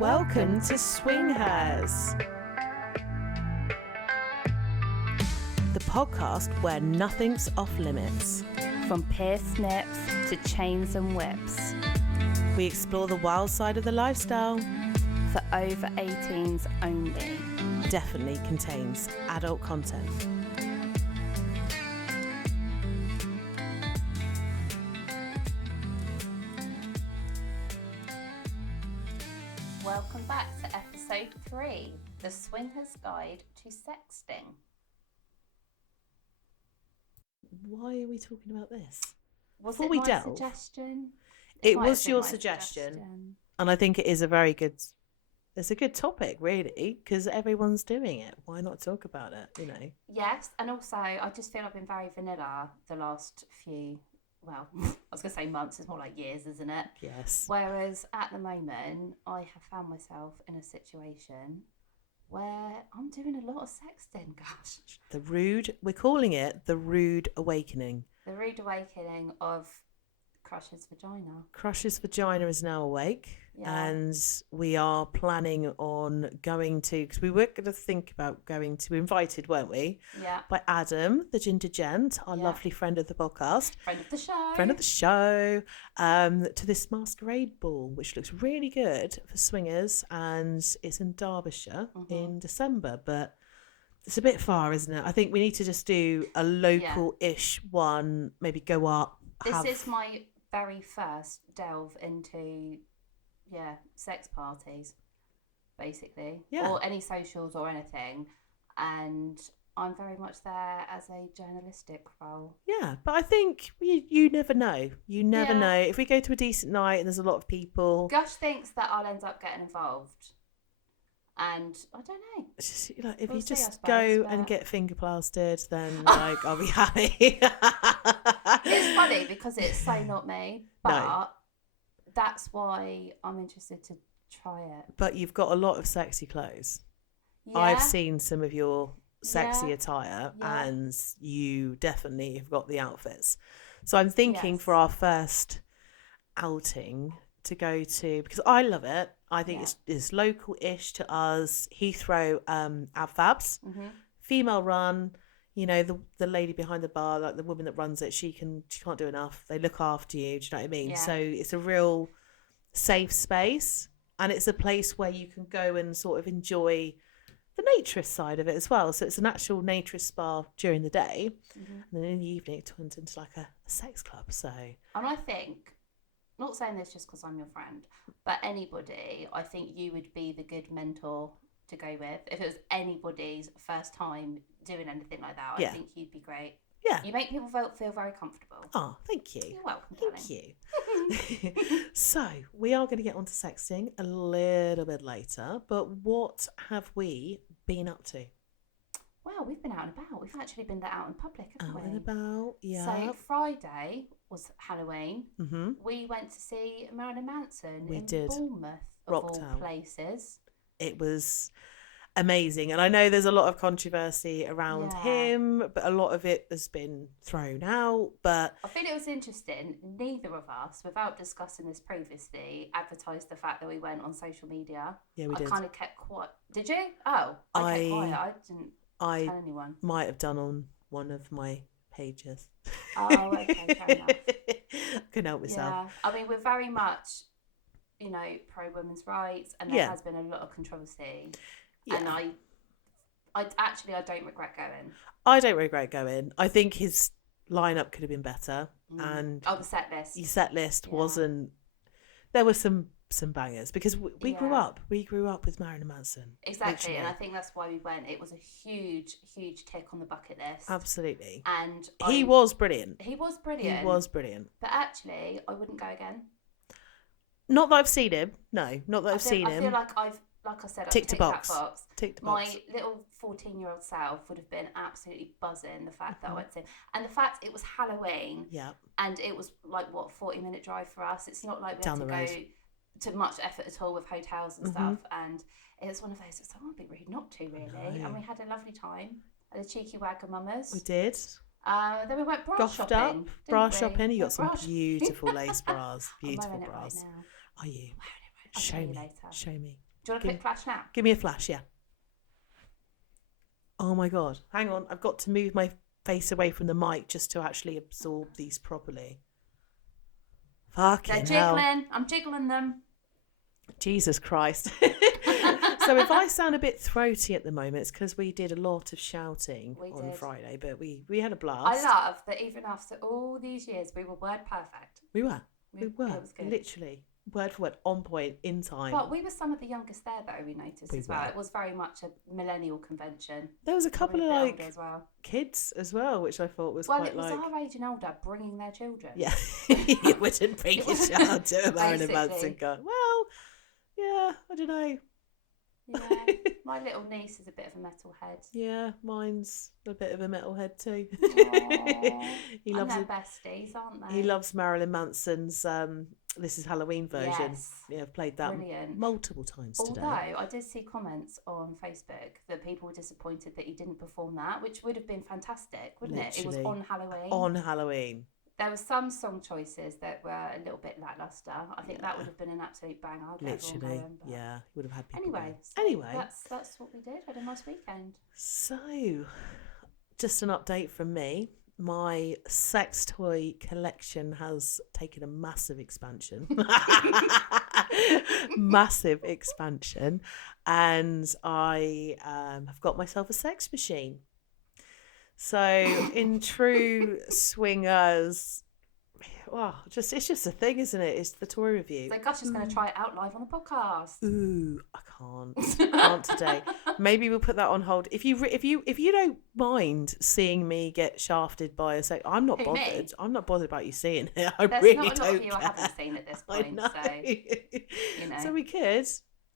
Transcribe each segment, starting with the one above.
Welcome to SwingHers, the podcast where nothing's off limits. From peer snips to chains and whips. We explore the wild side of the lifestyle. For over 18s only. Definitely contains adult content. Welcome back to episode 3, the Swingers Guide to Sexting. Why are we talking about this? Was Before it we my delve, suggestion? It might have was been your my suggestion. And I think it is it's a good topic, really, because everyone's doing it. Why not talk about it, you know? Yes, and also I just feel I've been very vanilla the last few, well, I was going to say months, it's more like years, isn't it? Yes. Whereas at the moment, I have found myself in a situation where I'm doing a lot of sexting, gosh. We're calling it the rude awakening. The rude awakening of Crush's vagina. Crush's vagina is now awake, and we are planning on going to, because we were going to think about going to, we invited, weren't we? Yeah. By Adam, the Ginger Gent, our lovely friend of the podcast. Friend of the show. To this masquerade ball, which looks really good for swingers, and it's in Derbyshire in December, but it's a bit far, isn't it? I think we need to just do a local-ish one, maybe go up. This is my very first delve into, sex parties, basically. Yeah. Or any socials or anything. And I'm very much there as a journalistic role. Yeah, but I think you never know. You never know. If we go to a decent night and there's a lot of people... Gush thinks that I'll end up getting involved. And I don't know. It's just, like, if we'll you just suppose, go and get finger plastered, then I'll be happy. It's funny because it's so not me, but that's why I'm interested to try it. But you've got a lot of sexy clothes. Yeah. I've seen some of your sexy attire, and you definitely have got the outfits. So I'm thinking for our first outing to go to, because I love it. I think it's local-ish to us. Heathrow Abfabs, female run. You know, the lady behind the bar, like the woman that runs it, she can't do enough. They look after you. Do you know what I mean? Yeah. So it's a real safe space, and it's a place where you can go and sort of enjoy the naturist side of it as well. So it's an actual naturist spa during the day, and then in the evening it turns into like a sex club. So, and I think, not saying this just because I'm your friend, but anybody, I think you would be the good mentor to go with. If it was anybody's first time doing anything like that, I think you'd be great. Yeah. You make people feel very comfortable. Oh, thank you. You're welcome, Thank you. So, we are going to get onto sexting a little bit later, but what have we been up to? Well, we've been out and about. We've actually been out in public, haven't we? Out and about, yeah. So Friday was Halloween. Mm-hmm. We went to see Marilyn Manson in did. Bournemouth, of Rocktown. all places. It was amazing, and I know there's a lot of controversy around him, but a lot of it has been thrown out. But I think it was interesting. Neither of us, without discussing this previously, advertised the fact that we went on social media. Yeah, we did. I kind of kept quiet. Did you? Oh, I kept quiet. I didn't tell anyone. Might have done on one of my pages. Oh, okay, fair enough. Couldn't help myself. Yeah, I mean, we're very much, pro women's rights, and there has been a lot of controversy. Yeah. And I don't regret going. I don't regret going. I think his lineup could have been better, and the set list. Your set list wasn't. There were some bangers because we grew up. We grew up with Marilyn Manson. Exactly, literally. And I think that's why we went. It was a huge tick on the bucket list. Absolutely. And he was brilliant. He was brilliant. He was brilliant. But actually, I wouldn't go again. Not that I've seen him. No, not that I've seen him. I feel like like I said, ticked that box. My little 14-year-old self would have been absolutely buzzing the fact that I went to him. And the fact it was Halloween. Yeah. And it was like, 40-minute drive for us. It's not like we Down had to go to much effort at all with hotels and stuff. And it was one of those, it's like, I'd be rude not to, really. And we had a lovely time. Had a cheeky Wagamamas. We did. Then we went bra Goffed shopping. Up, bra shopping. You got some beautiful lace bras. Beautiful I'm wearing bras. It right now. Are you? I'll show you later. Show me. Do you want a quick flash now? Give me a flash, yeah. Oh my God. Hang on. I've got to move my face away from the mic just to actually absorb these properly. Fucking hell. They're jiggling. I'm jiggling them. Jesus Christ. So if I sound a bit throaty at the moment, it's because we did a lot of shouting on Friday, but we had a blast. I love that even after all these years, we were word perfect. We were. It was good. Literally. Word for word, on point, in time. But we were some of the youngest there, though, we noticed as well. It was very much a millennial convention. There was a couple of like kids as well, which I thought was quite like... Well, it was our age and older bringing their children. Yeah. You wouldn't bring your child to a Marilyn Manson concert. Well, yeah, I don't know. Yeah, my little niece is a bit of a metalhead. Yeah, mine's a bit of a metalhead too. He loves their besties, aren't they? He loves Marilyn Manson's This Is Halloween version. Yes. Yeah, I've played that multiple times today. Although I did see comments on Facebook that people were disappointed that he didn't perform that, which would have been fantastic, wouldn't it? It was on Halloween. On Halloween. There were some song choices that were a little bit lackluster. I think that would have been an absolute banger. Literally, yeah. Would have had people Anyway, that's what we did. I had a nice weekend. So, just an update from me. My sex toy collection has taken a massive expansion. Massive expansion. And I have got myself a sex machine. So in true swingers, it's just a thing, isn't it? It's the toy review. So Gush is going to try it out live on the podcast. Ooh, I can't today. Maybe we'll put that on hold. If you don't mind seeing me get shafted by a sex, I'm not bothered. Me? I'm not bothered about you seeing it. I There's really not a lot don't of you care. I haven't seen at this point. So, So we could.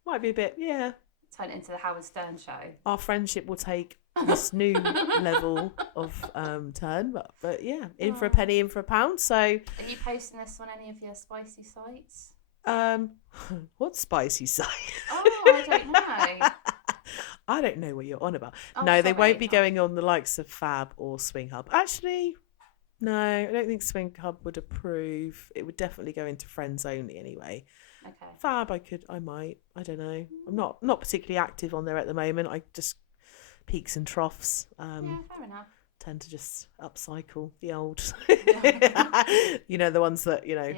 Might be a bit, turn it into the Howard Stern show. Our friendship will take this new level of turn, but yeah, in for a penny, in for a pound. So, are you posting this on any of your spicy sites? What spicy site? Oh, I don't know. I don't know what you're on about. No, they won't be going on the likes of Fab or Swing Hub. Actually, no, I don't think Swing Hub would approve. It would definitely go into friends only anyway. Okay. Fab, I might. I don't know. I'm not particularly active on there at the moment. I just peaks and troughs. Yeah, fair enough. Tend to just upcycle the old. The ones that Yeah,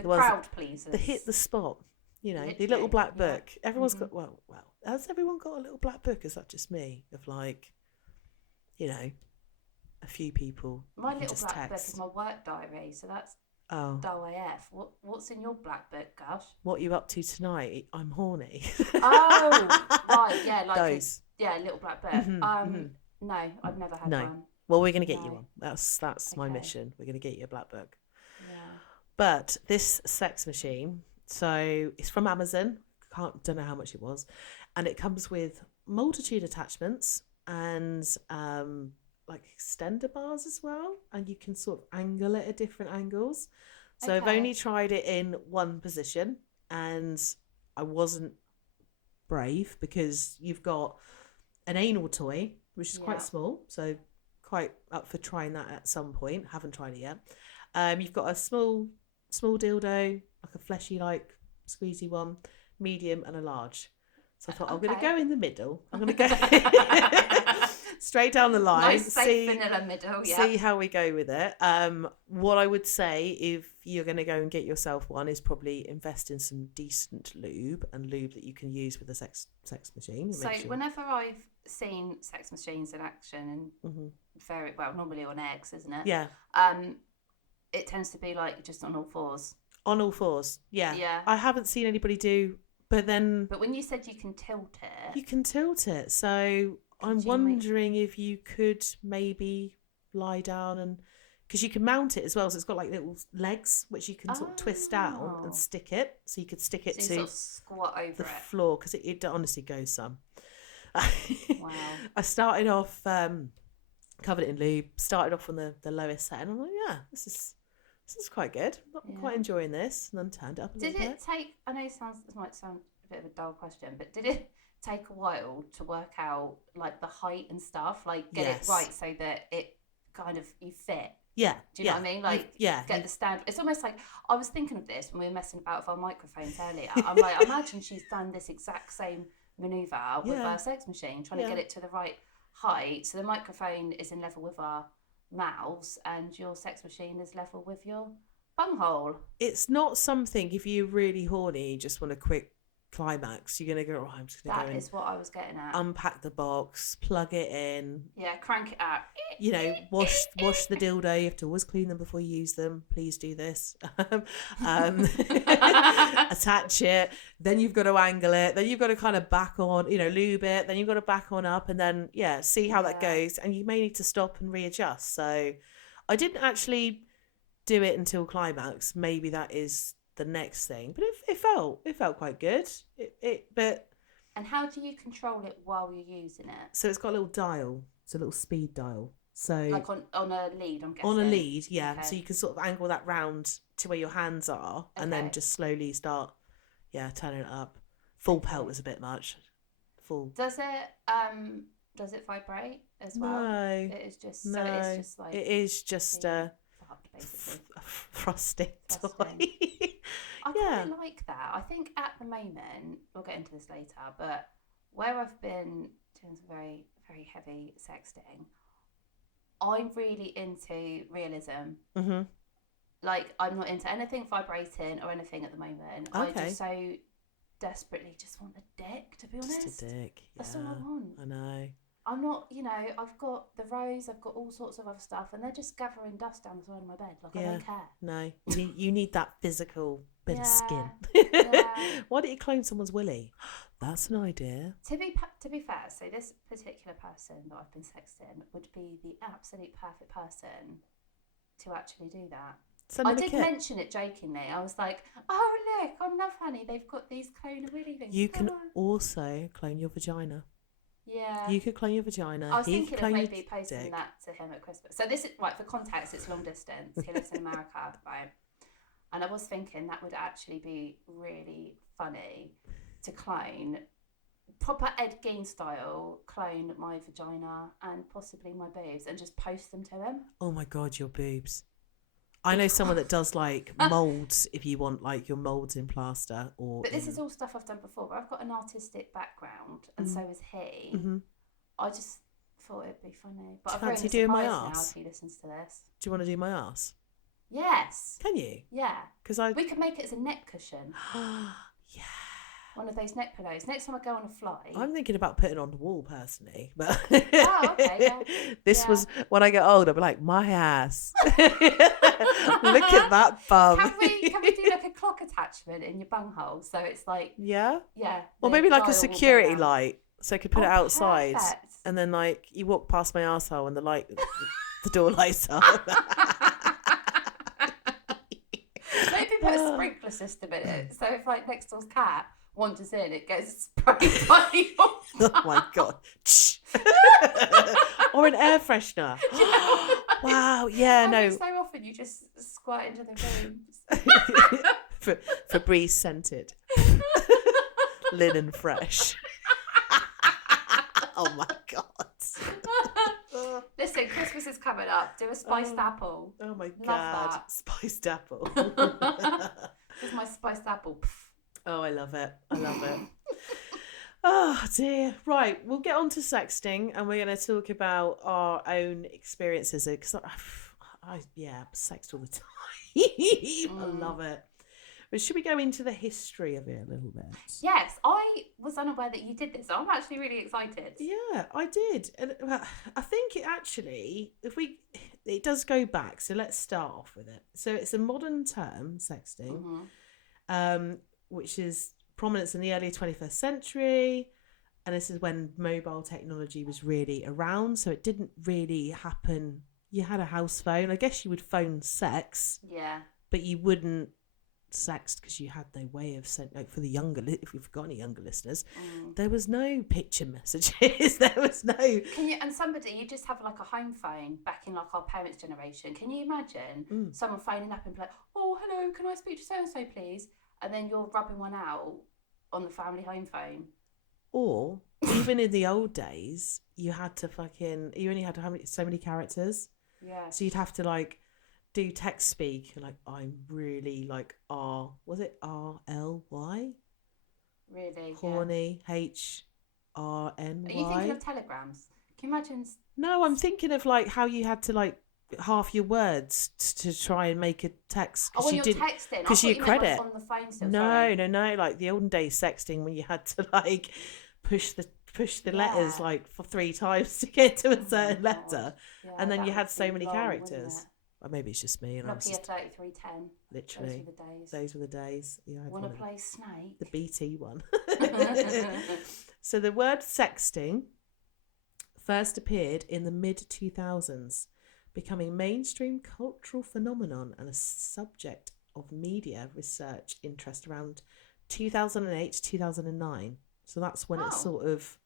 the ones crowd pleasers. They hit the spot. The little black book. Everyone's got well. Has everyone got a little black book? Is that just me? Of like, a few people. My little just black text. book is my work diary, so that's dull AF. What's in your black book, Gush? What are you up to tonight? I'm horny. Oh, right, yeah, like those. Little black book. No, I've never had one. Well, we're going to get you one. That's my mission. We're going to get you a black book. Yeah. But this sex machine, so it's from Amazon. Don't know how much it was, and it comes with multitude attachments and like extender bars as well, and you can sort of angle it at different angles. So I've only tried it in one position, and I wasn't brave because you've got an anal toy, which is quite small, so quite up for trying that at some point. Haven't tried it yet. You've got a small dildo, like a fleshy, like squeezy one, medium, and a large. So I thought I'm going to go in the middle. I'm going to go straight down the line. Nice, safe vanilla middle. Yeah. See how we go with it. What I would say if you're going to go and get yourself one is probably invest in some decent lube that you can use with a sex machine. So whenever I've seen sex machines in action, and very well, normally on eggs, isn't it? Yeah. It tends to be like just on all fours. On all fours, yeah. Yeah. I haven't seen anybody do, but when you said you can tilt it. You can tilt it. So I'm wondering if you could maybe lie down and... Because you can mount it as well. So it's got like little legs, which you can sort of twist out and stick it. So you could stick it to sort of squat over the floor, because it honestly goes some. Wow. I started off, covered it in lube, started off on the lowest set, and I'm like, yeah, this is quite good. I'm quite enjoying this. And then turned it up a little bit. Did it take, I know this might sound a bit of a dull question, but did it take a while to work out like the height and stuff? Like get it right so that it kind of, you fit? Yeah. Do you know what I mean? Like, yeah. Get the stand. It's almost like, I was thinking of this when we were messing about with our microphones earlier. I'm like, imagine she's done this exact same manoeuvre with our sex machine, trying to get it to the right height. So the microphone is in level with our mouths and your sex machine is level with your bunghole. It's not something, if you're really horny, you just want a quick climax, you're going to go, I'm just going to go That is what I was getting at. Unpack the box, plug it in. Yeah, crank it out. You know, wash the dildo. You have to always clean them before you use them. Please do this. Attach it. Then you've got to angle it. Then you've got to kind of back on, lube it. Then you've got to back on up and then, see how that goes. And you may need to stop and readjust. So I didn't actually do it until climax. Maybe that is the next thing, but it felt quite good. But and how do you control it while you're using it? So it's got a little dial. It's a little speed dial. So like on a lead, I'm guessing. On a lead, yeah. Okay. So you can sort of angle that round to where your hands are, and then just slowly start, turning it up. Full pelt was a bit much. Full. Does it vibrate as well? No, it is just. No, so it's just like. It is just frosting toy. I quite like that. I think at the moment, we'll get into this later, but where I've been doing some very, very heavy sexting, I'm really into realism. Mm-hmm. Like, I'm not into anything vibrating or anything at the moment. Okay. I just so desperately just want a dick, to be honest. Just a dick. That's all I want. I know. I'm not, I've got the rose, I've got all sorts of other stuff, and they're just gathering dust down the side of my bed. Like, I don't care. No, you need that physical bit of skin. Why don't you clone someone's willy? That's an idea. To be fair, so this particular person that I've been sexting would be the absolute perfect person to actually do that. I did mention it jokingly. I was like, oh, look, on Love Honey, they've got these clone a willy things. You can also clone your vagina. Yeah. You could clone your vagina. I was thinking of maybe posting that to him at Christmas. So this is, right, for context, it's long distance. He lives in America, right? And I was thinking that would actually be really funny to clone, proper Ed Gein style, clone my vagina and possibly my boobs and just post them to him. Oh my God, your boobs. I know someone that does like moulds if you want like your moulds in plaster or. But this is all stuff I've done before. But I've got an artistic background, and so is he. Mm-hmm. I just thought it'd be funny. But I've really doing my ass now if he listens to this. Do you want to do my ass? Yes. Can you? Yeah. Because we could make it as a neck cushion. Yeah. One of those neck pillows. Next time I go on a flight. I'm thinking about putting it on the wall personally, but oh, okay. Yeah. This was when I get older. I'll be like, my ass. Look at that bum. Can we do like a clock attachment in your bunghole? So it's like yeah. Or maybe like a security light, so I could put it outside, perfect. And then like you walk past my arsehole and the door lights up. Maybe put a sprinkler system in it, so if like next door's cat wanders in, it gets sprayed by your Oh my God. Or an air freshener. Wow, yeah, no. So often you just squirt into the room. Febreze scented. Linen fresh. Oh my God. Listen, Christmas is coming up. Do a spiced apple. Oh my God. That. Spiced apple. This is my spiced apple. Oh, I love it. Oh dear. Right, we'll get on to sexting and we're going to talk about our own experiences because I sext all the time. I love it. But should we go into the history of it a little bit? Yes, I was unaware that you did this. So I'm actually really excited. Yeah, I did. And I think it does go back. So let's start off with it. So it's a modern term, sexting, which is prominence in the early 21st century. And this is when mobile technology was really around. So it didn't really happen. You had a house phone. I guess you would phone sex. Yeah. But you wouldn't sext because you had no way of for the younger, if we've got any younger listeners, there was no picture messages. There was no. You just have like a home phone back in like our parents' generation. Can you imagine someone phoning up and be like, "Oh, hello, can I speak to so and so, please?" And then you're rubbing one out on the family home phone. Or even in the old days, you only had so many characters. Yeah. So you'd have to like do text speak, like I'm really like was it RLY? Really? Horny, Yeah. HRNY. Are you thinking of telegrams? Can you imagine? No, I'm thinking of like how you had to like half your words to try and make a text When you're texting, because you credit on the phone still. No, like the olden days sexting when you had to like push the letters like for 3 times to get to a certain letter, and then you had so many characters. Or maybe it's just me. And Nokia 3310. Literally, those were the days. Yeah, want to play Snake? The BT one. So the word sexting first appeared in the mid-2000s, becoming mainstream cultural phenomenon and a subject of media research interest around 2008 to 2009. So that's when it sort of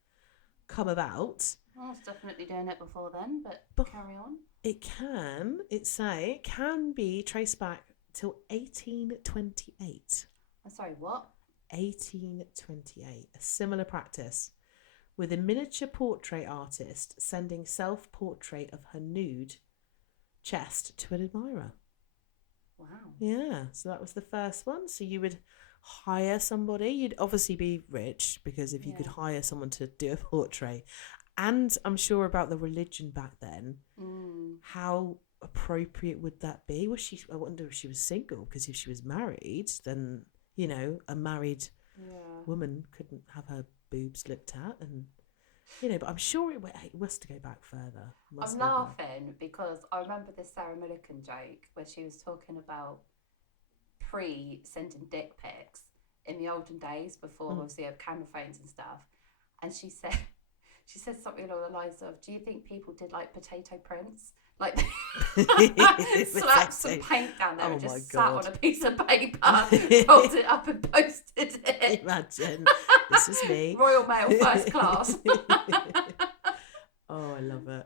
come about. I was definitely doing it before then, but carry on. It can be traced back till 1828. I'm sorry, what? 1828. A similar practice, with a miniature portrait artist sending self-portrait of her nude chest to an admirer. Wow. Yeah, so that was the first one. So you would hire somebody. You'd obviously be rich, because if you could hire someone to do a portrait. And I'm sure about the religion back then. How appropriate would that be? I wonder if she was single, because if she was married, then, you know, a married woman couldn't have her boobs looked at, and but I'm sure it must go back further. I'm laughing because I remember this Sarah Millican joke where she was talking about sending dick pics in the olden days before obviously camera phones and stuff, and she said something along the lines of, do you think people did like potato prints? Like slapped some paint down there and just sat on a piece of paper, folded it up and posted it. Imagine. This is me. Royal Mail first class. Oh, I love it.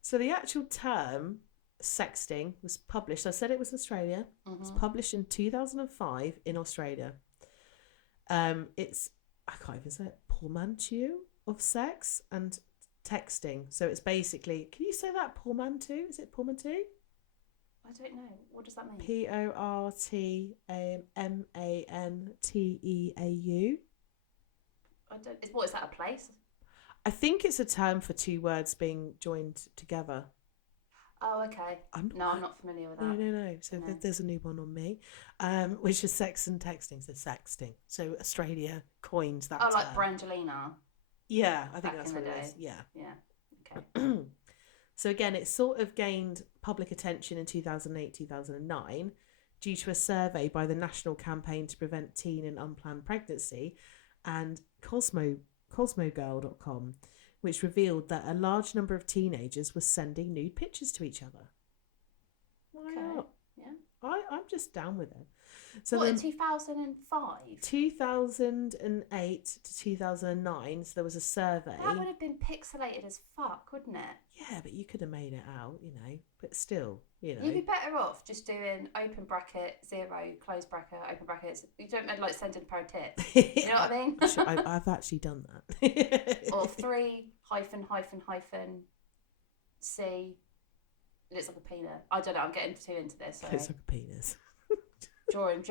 So the actual term sexting was published, I said it was Australia. It was published in 2005 in Australia. It's, I can't even say it, portmanteau of sex and texting. So it's basically, can you say that, portmanteau? Is it portmanteau? I don't know. What does that mean? PORTMANTEAU. What is that, a place? I think it's a term for 2 words being joined together. Oh, okay. I'm not familiar with that. No. So there's a new one on me, which is sex and texting. So sexting. So Australia coined that term. Like Brangelina. Yeah, I think that's what it is. Yeah. Okay. So again, it sort of gained public attention in 2008, 2009 due to a survey by the National Campaign to Prevent Teen and Unplanned Pregnancy and Cosmogirl.com, which revealed that a large number of teenagers were sending nude pictures to each other. Why not? Yeah. I'm just down with it. So in 2005? 2008 to 2009, so there was a survey. That would have been pixelated as fuck, wouldn't it? Yeah, but you could have made it out, but still, You'd be better off just doing open bracket, 0, close bracket, open brackets. You don't like sending a pair of tits. You know what I mean? I've actually done that. Or 3 C. It looks like a penis. I don't know, I'm getting too into this. Sorry. It looks like a penis. Drawing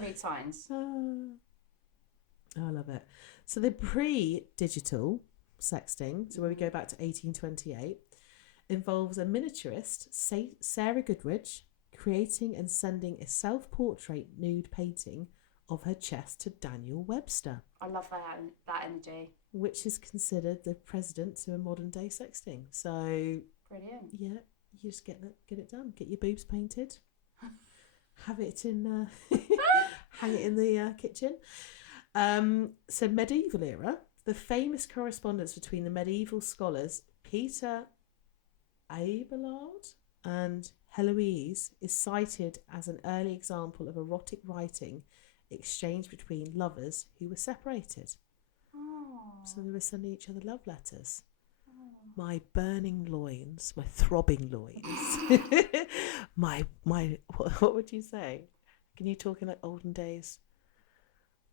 read signs. I love it. So the pre-digital sexting, so where we go back to 1828, involves a miniaturist, Sarah Goodrich, creating and sending a self-portrait nude painting of her chest to Daniel Webster. I love that energy. Which is considered the precedent to a modern day sexting. So brilliant. Yeah, you just get it done. Get your boobs painted. Have it in, hang it in the kitchen. So medieval era, the famous correspondence between the medieval scholars Peter Abelard and Heloise is cited as an early example of erotic writing exchanged between lovers who were separated. Oh. So they were sending each other love letters. My burning loins, my throbbing loins, my what would you say? Can you talk in like olden days?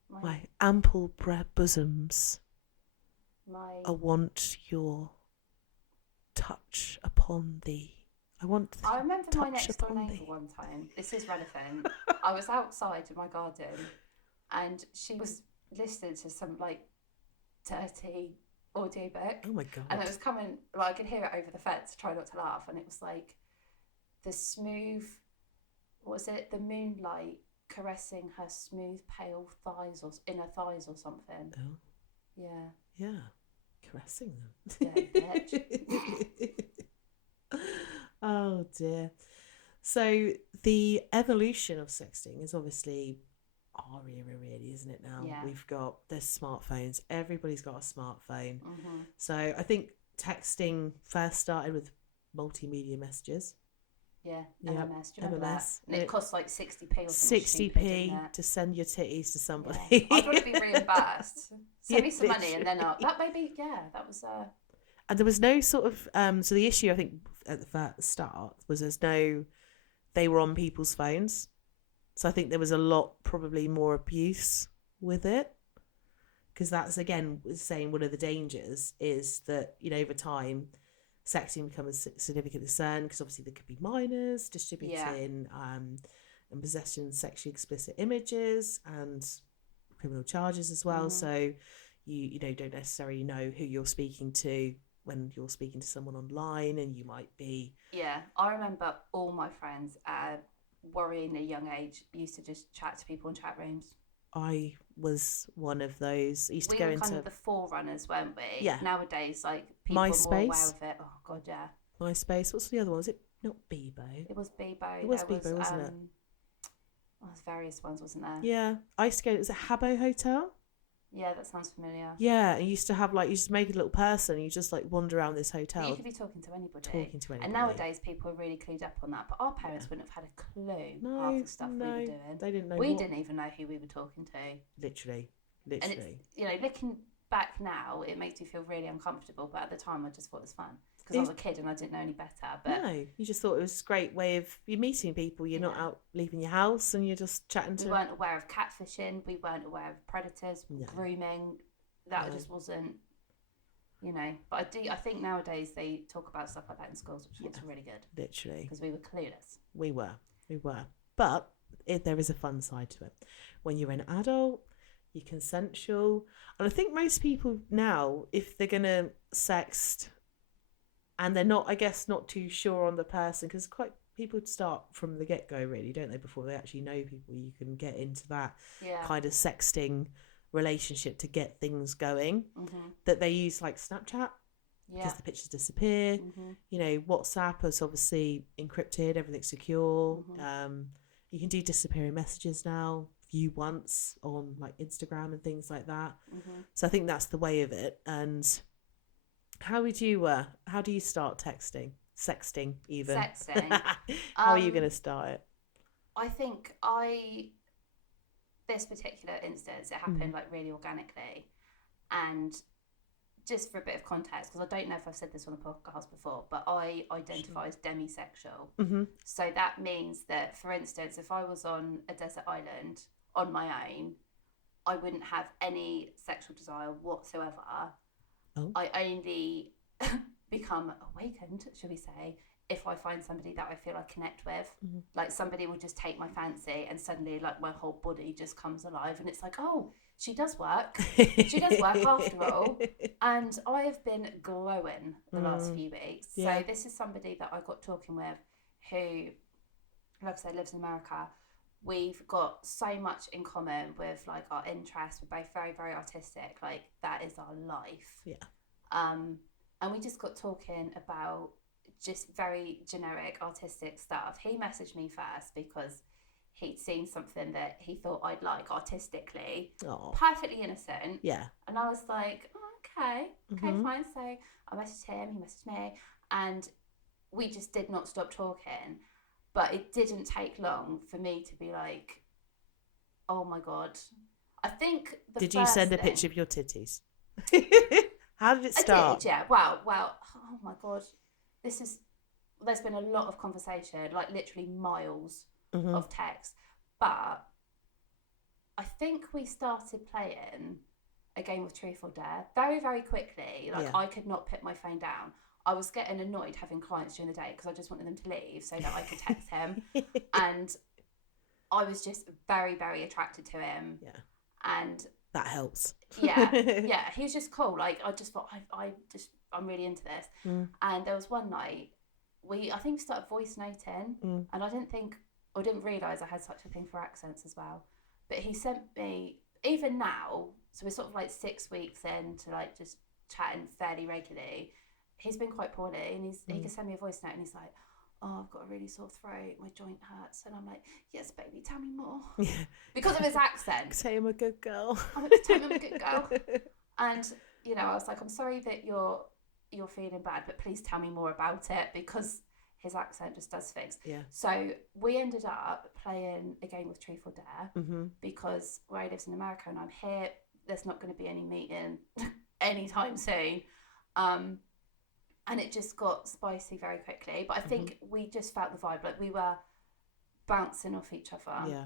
My ample bosoms. I want your touch upon thee. I remember my next door upon neighbour thee. one time. This is relevant. I was outside in my garden, and she was listening to some like dirty audiobook. Oh my God. And it was coming, like I could hear it over the fence, try not to laugh, and it was like the smooth, what was it? The moonlight caressing her smooth, pale thighs or inner thighs or something. Oh. Yeah. Yeah. Caressing them. Yeah, bitch. Oh dear. So the evolution of sexting is obviously our era, really, isn't it now? Yeah. There's smartphones. Everybody's got a smartphone. Mm-hmm. So I think texting first started with multimedia messages. Yeah, Yep, MMS. Do you remember MMS. that? And it costs like 60p or something 60p to send your titties to somebody. Yeah. I'd want to be reimbursed. Send me some money literally. and then that maybe, that was... And there was no sort of so the issue I think at the start was they were on people's phones, so I think there was a lot probably more abuse with it, because that's again saying one of the dangers is that over time sexting becomes a significant concern, because obviously there could be minors distributing and possession of sexually explicit images and criminal charges as well. So you don't necessarily know who you're speaking to when you're speaking to someone online, and you might be... Yeah, I remember all my friends at worrying a young age used to just chat to people in chat rooms. I was one of those. I used to go into... We were kind of the forerunners, weren't we? Yeah. Nowadays, like, people MySpace. are more aware of it. Oh, God, yeah. MySpace. What's the other one? Was it not Bebo? It was Bebo. It was Bebo, wasn't it? There's various ones, wasn't there? Yeah. I used to go... Was it Habbo Hotel? Yeah, that sounds familiar. Yeah, and you used to have you just make a little person and you just wander around this hotel. But you could be talking to anybody. And nowadays people are really clued up on that. But our parents wouldn't have had a clue half the stuff we were doing. They didn't know. We didn't even know who we were talking to. Literally. And it's, looking back now, it makes me feel really uncomfortable. But at the time, I just thought it was fun. Because I was a kid and I didn't know any better. But no, you just thought it was a great way of you meeting people. You're not out leaving your house and you're just chatting to... We weren't aware of catfishing. We weren't aware of predators, grooming. That just wasn't, But I think nowadays they talk about stuff like that in schools, which looks really good. Literally. Because we were clueless. We were. But there is a fun side to it. When you're an adult, you're consensual. And I think most people now, if they're going to sext and they're not, I guess, not too sure on the person, because people start from the get-go, really, don't they? Before they actually know people, you can get into that kind of sexting relationship to get things going. That they use Snapchat because the pictures disappear. WhatsApp is obviously encrypted, everything's secure. You can do disappearing messages now, view once on Instagram and things like that. So I think that's the way of it. And how do you start sexting even? Sexting. How are you going to start it? I think this particular instance, it happened really organically. And just for a bit of context, because I don't know if I've said this on the podcast before, but I identify as demisexual. So that means that, for instance, if I was on a desert island on my own, I wouldn't have any sexual desire whatsoever. I only become awakened, shall we say, if I find somebody that I feel I connect with. Somebody will just take my fancy and suddenly my whole body just comes alive, and it's oh, she does work. She does work after all. And I have been glowing the last few weeks. Yeah. So this is somebody that I got talking with who, like I said, lives in America. We've got so much in common with our interests. We're both very, very artistic. That is our life. Yeah. And we just got talking about just very generic artistic stuff. He messaged me first because he'd seen something that he thought I'd like artistically. Aww. Perfectly innocent. Yeah. And I was like, okay, fine. So I messaged him, he messaged me, and we just did not stop talking. But it didn't take long for me to be oh my God. I think Did you send a picture of your titties? How did it start? I did, yeah. Well, oh my God. There's been a lot of conversation, literally miles of text. But I think we started playing a game of truth or dare very, very quickly. I could not put my phone down. I was getting annoyed having clients during the day because I just wanted them to leave so that I could text him. And I was just very, very attracted to him. Yeah. And that helps. Yeah, he was just cool. Like, I just thought, I'm really into this. And there was one night, I think we started voice noting, and I didn't realise I had such a thing for accents as well. But he sent me, even now, so we're sort of like 6 weeks in to like just chatting fairly regularly. He's been quite poorly, and he can send me a voice note, and he's like, "Oh, I've got a really sore throat, my joint hurts," and I'm like, "Yes, baby, tell me more." Yeah. Because of his accent. Say I'm a good girl. I'm like, tell me I'm a good girl. And you know, I was like, "I'm sorry that you're feeling bad, but please tell me more about it," because his accent just does things. Yeah. So we ended up playing a game of Truth or Dare, because where he lives in America and I'm here, there's not going to be any meeting anytime soon. And it just got spicy very quickly. But I think we just felt the vibe. Like, we were bouncing off each other. Yeah.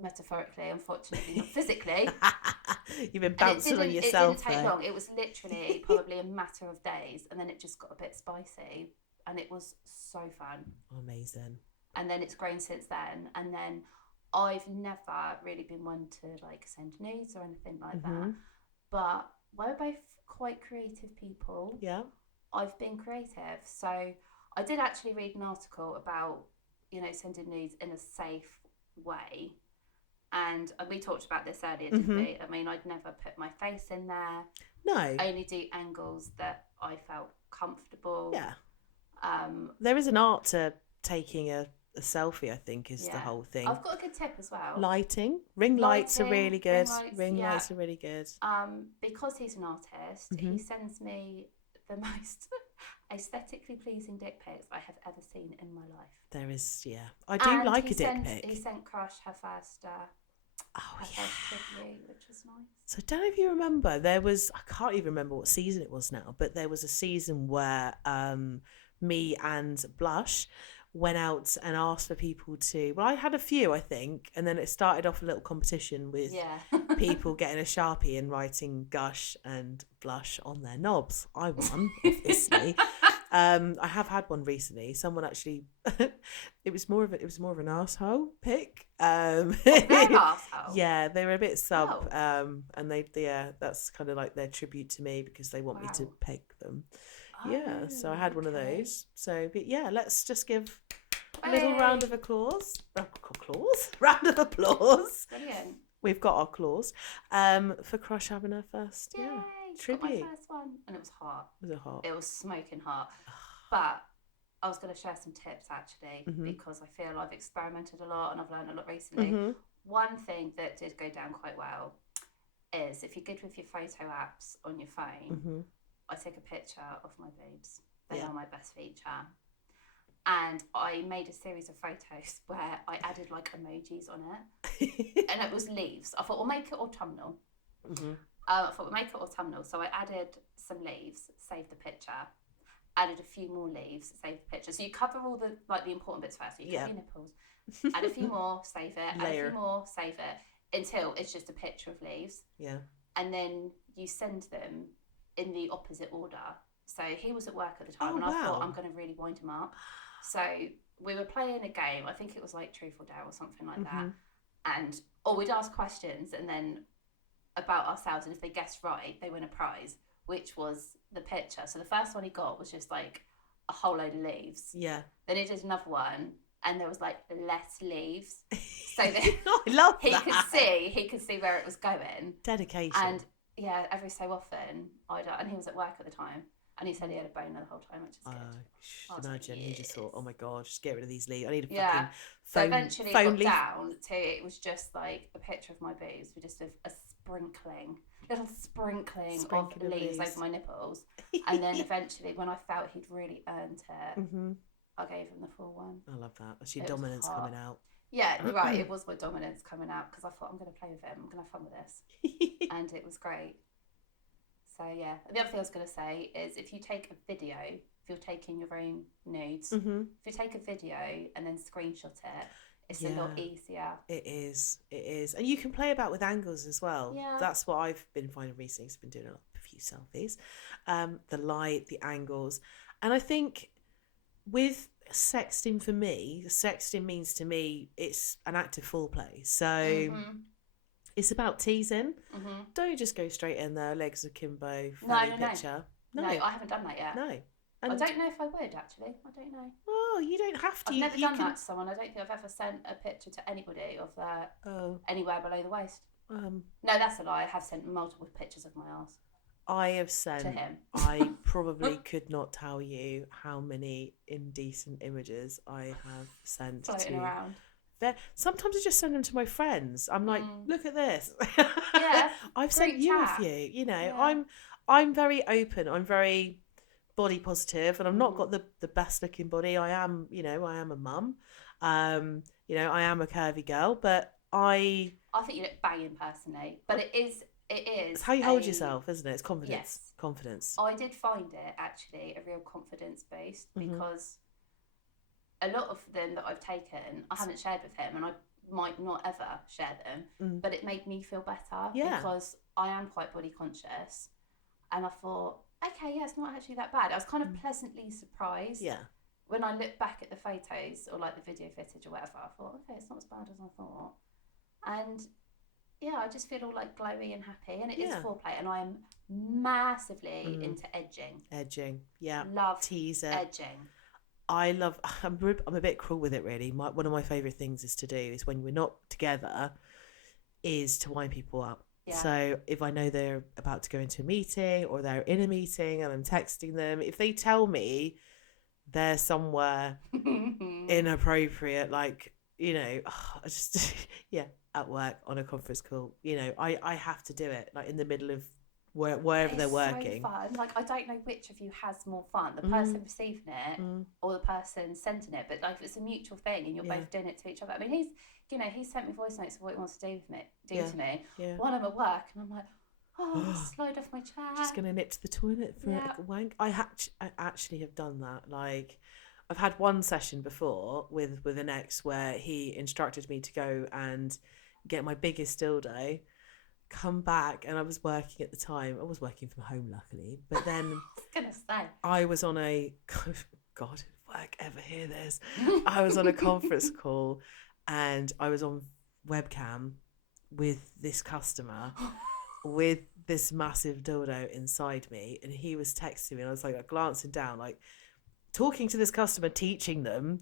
Metaphorically, unfortunately, not physically. You've been bouncing on yourself. It didn't take long. It was literally probably a matter of days. And then it just got a bit spicy. And it was so fun. Amazing. And then it's grown since then. And then I've never really been one to like send nudes or anything like that. But we're both quite creative people. Yeah. I've been creative. So I did actually read an article about, you know, sending nudes in a safe way. And we talked about this earlier, didn't we? I mean, I'd never put my face in there. No. I only do angles that I felt comfortable. Yeah. There is an art to taking a selfie, I think, is the whole thing. I've got a good tip as well. Lighting. Ring lights are really good. Ring lights are really good. Because he's an artist, he sends me the most aesthetically pleasing dick pics I have ever seen in my life. There is, yeah. I do like a dick pic. He sent Crush her first tribute, which was nice. So I don't know if you remember, I can't even remember what season it was now, but there was a season where me and Blush went out and asked for people to, well, I had a few, I think, and then it started off a little competition with people getting a Sharpie and writing Gush and Blush on their knobs. I won, obviously. I have had one recently. Someone actually, it was more of an arsehole pic. They're an arsehole? Yeah, they were a bit sub, and that's kind of like their tribute to me because they want me to peg them. Yeah, so I had one of those. So, but yeah, let's just give a little round of applause. Round of applause. Brilliant. We've got our claws. For Crush having her first. Yay, yeah. Tribute. Got my first one, and it was hot. Was it hot? It was smoking hot. But I was going to share some tips actually, because I feel I've experimented a lot and I've learned a lot recently. One thing that did go down quite well is if you're good with your photo apps on your phone, I take a picture of my boobs. They are my best feature. And I made a series of photos where I added like emojis on it. And it was leaves. I thought we'll make it autumnal. So I added some leaves, saved the picture. Added a few more leaves, save the picture. So you cover all the important bits first. So you cover your nipples. Add a few more, save it. Add a few more, save it. Until it's just a picture of leaves. Yeah. And then you send them in the opposite order. So he was at work at the time, and I thought, I'm going to really wind him up. So we were playing a game. I think it was like Truth or Dare or something like that. And we'd ask questions and then about ourselves, and if they guessed right, they win a prize, which was the picture. So the first one he got was just like a whole load of leaves. Yeah. Then he did another one, and there was like less leaves. So then I love that. He could see where it was going. Dedication. And yeah, every so often and he was at work at the time, and he said he had a boner the whole time, which is good. Imagine he just thought, oh my god, just get rid of these leaves. I need a fucking phone. So eventually it got down to it was just like a picture of my boobs with just a little sprinkling of leaves over my nipples. And then eventually when I felt he'd really earned it, I gave him the full one. I love that. That's your dominance coming out. Yeah, you're right. It was my dominance coming out because I thought, I'm going to play with him. I'm going to have fun with this. And it was great. So yeah. The other thing I was going to say is if you take a video, if you're taking your own nudes, if you take a video and then screenshot it, it's a lot easier. It is. And you can play about with angles as well. Yeah. That's what I've been finding recently. I've been doing a few selfies. The light, the angles. And I think with sexting, for me, sexting means to me it's an act of foreplay. So it's about teasing. Don't just go straight in there, legs akimbo, fatty picture. No, I haven't done that yet. No. And I don't know if I would, actually. I don't know. Oh, you don't have to. I've never done that to someone. I don't think I've ever sent a picture to anybody of their anywhere below the waist. No, that's a lie. I have sent multiple pictures of my arse. I have sent to him. I probably could not tell you how many indecent images I have sent floating around. Sometimes I just send them to my friends. I'm like, look at this. Yeah, I've sent you a few. You know, I'm very open. I'm very body positive, and I've not got the best looking body. I am, you know, I am a mum. You know, I am a curvy girl, but I think you look banging personally. But it is. It's how you hold yourself, isn't it? It's confidence. Yes. Confidence. I did find it actually a real confidence boost because a lot of them that I've taken, I haven't shared with him, and I might not ever share them, but it made me feel better because I am quite body conscious, and I thought, okay, yeah, it's not actually that bad. I was kind of pleasantly surprised. Yeah. When I look back at the photos or like the video footage or whatever, I thought, okay, it's not as bad as I thought. And yeah, I just feel all like glowy and happy, and it is foreplay, and I am massively into edging. Edging, yeah. Love teaser. Edging. I'm a bit cruel with it, really. One of my favourite things is to do is when we're not together, is to wind people up. Yeah. So if I know they're about to go into a meeting or they're in a meeting and I'm texting them, if they tell me they're somewhere inappropriate, like, you know, I just at work on a conference call, you know, I have to do it like in the middle of wherever they're working. So fun. Like, I don't know which of you has more fun, the person receiving it or the person sending it, but like it's a mutual thing and you're both doing it to each other. I mean, he's sent me voice notes of what he wants to do to me while I'm at work, and I'm like, slide off my chair, just gonna nip to the toilet for a wank. I actually have done that. Like, I've had one session before with an ex where he instructed me to go and get my biggest dildo, come back, and I was working at the time. I was working from home, luckily, but then I was gonna say I was on a God, if I ever hear this, I was on a conference call and I was on webcam with this customer with this massive dildo inside me, and he was texting me, and I was like glancing down, like talking to this customer, teaching them,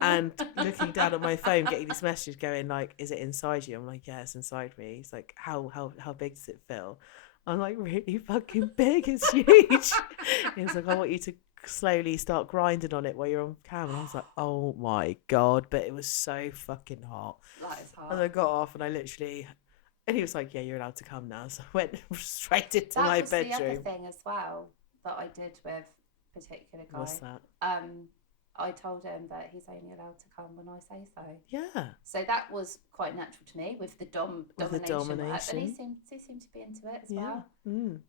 and looking down at my phone, getting this message going like, is it inside you? I'm like, yeah, it's inside me. He's like, how big does it feel? I'm like, really fucking big, it's huge. He was like, I want you to slowly start grinding on it while you're on camera. I was like, oh my God, but it was so fucking hot. That is hot. And I got off and and he was like, yeah, you're allowed to come now. So I went straight into my bedroom. That was the other thing as well that I did with particular guy. What's that? I told him that he's only allowed to come when I say so. Yeah. So that was quite natural to me with the domination work, and he seemed to be into it as well.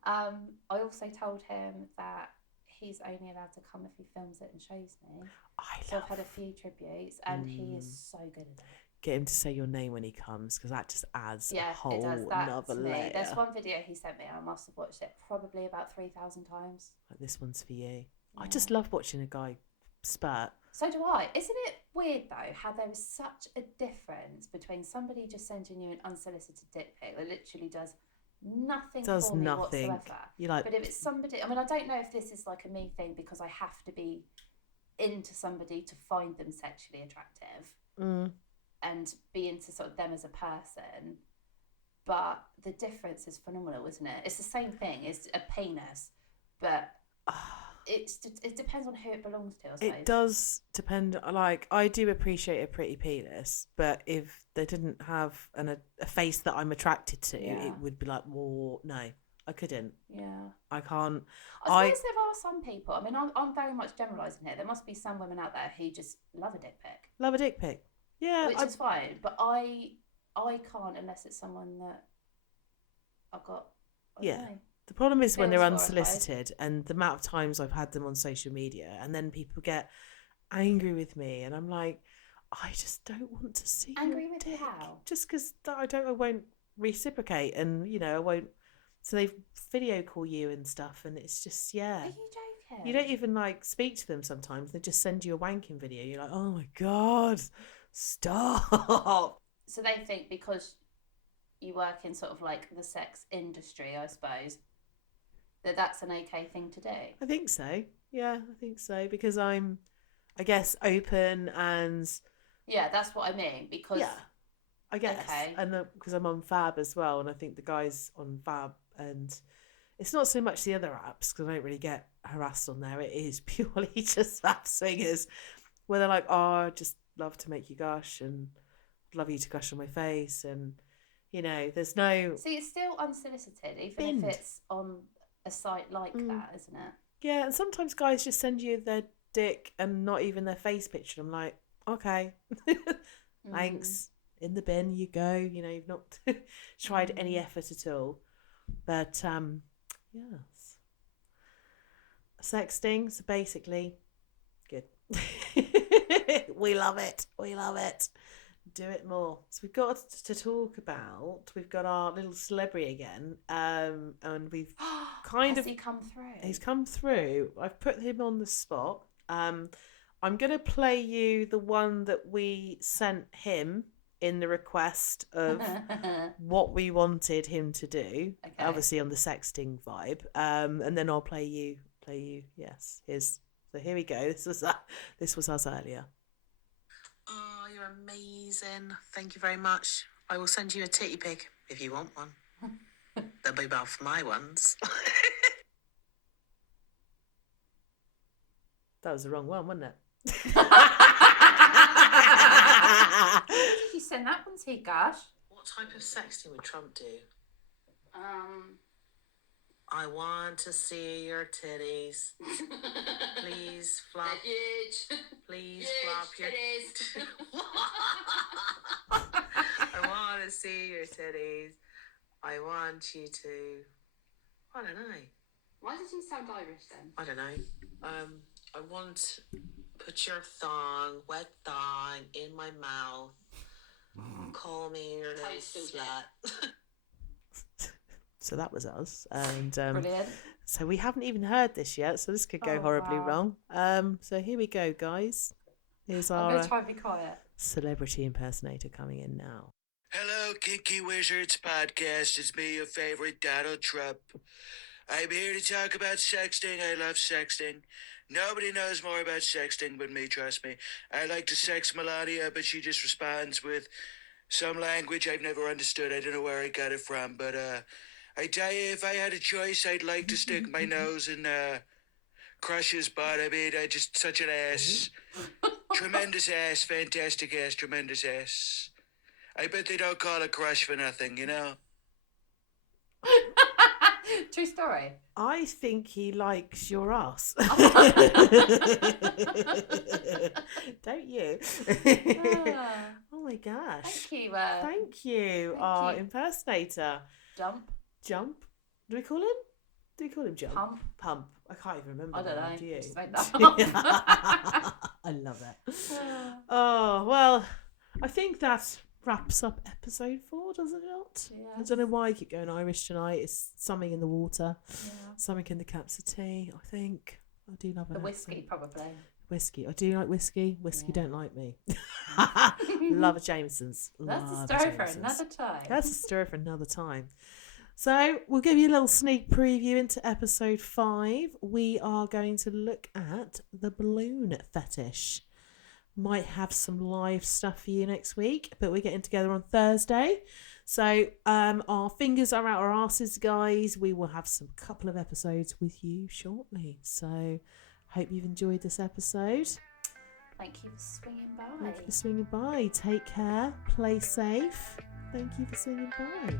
I also told him that he's only allowed to come if he films it and shows me. I've had a few tributes, and he is so good at it. Get him to say your name when he comes, because that just adds a whole another layer. There's one video he sent me, and I must have watched it probably about 3,000 times. Like, this one's for you. Yeah. I just love watching a guy spurt. So do I. Isn't it weird though how there is such a difference between somebody just sending you an unsolicited dick pic that literally does nothing for me whatsoever? But if it's somebody, I mean, I don't know if this is like a me thing because I have to be into somebody to find them sexually attractive and be into sort of them as a person, but the difference is phenomenal, isn't it? It's the same thing. It's a penis, but it depends on who it belongs to, I suppose. It does depend. Like, I do appreciate a pretty penis, but if they didn't have a face that I'm attracted to, it would be like, well, no, I couldn't. Yeah. I can't. I suppose there are some people. I mean, I'm very much generalising here. There must be some women out there who just love a dick pic. Love a dick pic. Yeah. Which is fine, but I can't unless it's someone that I've got. I don't know. The problem is when they're unsolicited, and the amount of times I've had them on social media, and then people get angry with me, and I'm like, I just don't want to see angry your with dick. you how? Just because I won't reciprocate, and I won't. So they video call you and stuff, and it's just Are you joking? joking. You don't even like speak to them sometimes. They just send you a wanking video. You're like, oh my God, stop. So they think because you work in sort of like the sex industry, I suppose, that's an okay thing to do. I think so. Yeah, I think so. Because I'm, I guess, open and... Yeah, that's what I mean. Because... Yeah, I guess. Okay. And because I'm on Fab as well. And I think the guys on Fab, and it's not so much the other apps because I don't really get harassed on there. It is purely just Fab Swingers where they're like, oh, I'd just love to make you gush and love you to gush on my face. And, you know, there's no... See, it's still unsolicited, even if it's on a site like that, isn't it? Yeah, and sometimes guys just send you their dick and not even their face picture. I'm like, okay, thanks. In the bin you go. You know, you've not tried any effort at all. But, yes. Sexting, so basically, good. We love it. We love it. Do it more. So we've got to talk about, we've got our little celebrity again, and we've kind Has of... he come through? He's come through. I've put him on the spot. I'm going to play you the one that we sent him in the request of what we wanted him to do, obviously on the sexting vibe, and then I'll play you, yes, so here we go. This was us earlier. Oh, you're amazing. Thank you very much. I will send you a titty pic if you want one. They'll be both my ones. That was the wrong one, wasn't it? Who did you send that one to, Gush? What type of sexting would Trump do? I want to see your titties. Please flop. Please flop your titties. I want to see your titties. I want you to... I don't know. Why did you sound Irish then? I don't know. I want... Put your thong, wet thong, in my mouth. Call me your little slut. So that was us. And brilliant. So we haven't even heard this yet, so this could go horribly wrong. So here we go, guys. Here's our... I'm going to try and be quiet. Celebrity impersonator coming in now. Hello, Kinky Wizards Podcast. It's me, your favorite Donald Trump. I'm here to talk about sexting. I love sexting. Nobody knows more about sexting but me, trust me. I like to sex Melania, but she just responds with some language I've never understood. I don't know where I got it from, but I tell you, if I had a choice, I'd like to stick my nose in Crush's butt. I mean, I just such an ass. Tremendous ass, fantastic ass, tremendous ass. I bet they don't call it Crush for nothing, you know? True story. I think he likes your ass. Don't you? Oh my gosh. Thank you. Thank you, our impersonator. Jump. Do we call him Jump? Pump. I can't even remember. I don't know. Do you? Just make that up. I love it. Oh, well, I think that wraps up episode 4, does it not? Yeah. I don't know why I keep going Irish tonight. It's something in the water, yeah. Something in the cups of tea, I think. I do love the whiskey, accent. probably. Whiskey. I do like whiskey. Whiskey don't like me. Love a Jameson's. That's a story for another time. That's a story for another time. So we'll give you a little sneak preview into episode 5. We are going to look at the balloon fetish. Might have some live stuff for you next week, but we're getting together on Thursday. So our fingers are out our asses, guys. We will have some couple of episodes with you shortly. So hope you've enjoyed this episode. Thank you for swinging by. Thank you for swinging by. Take care. Play safe. Thank you for swinging by.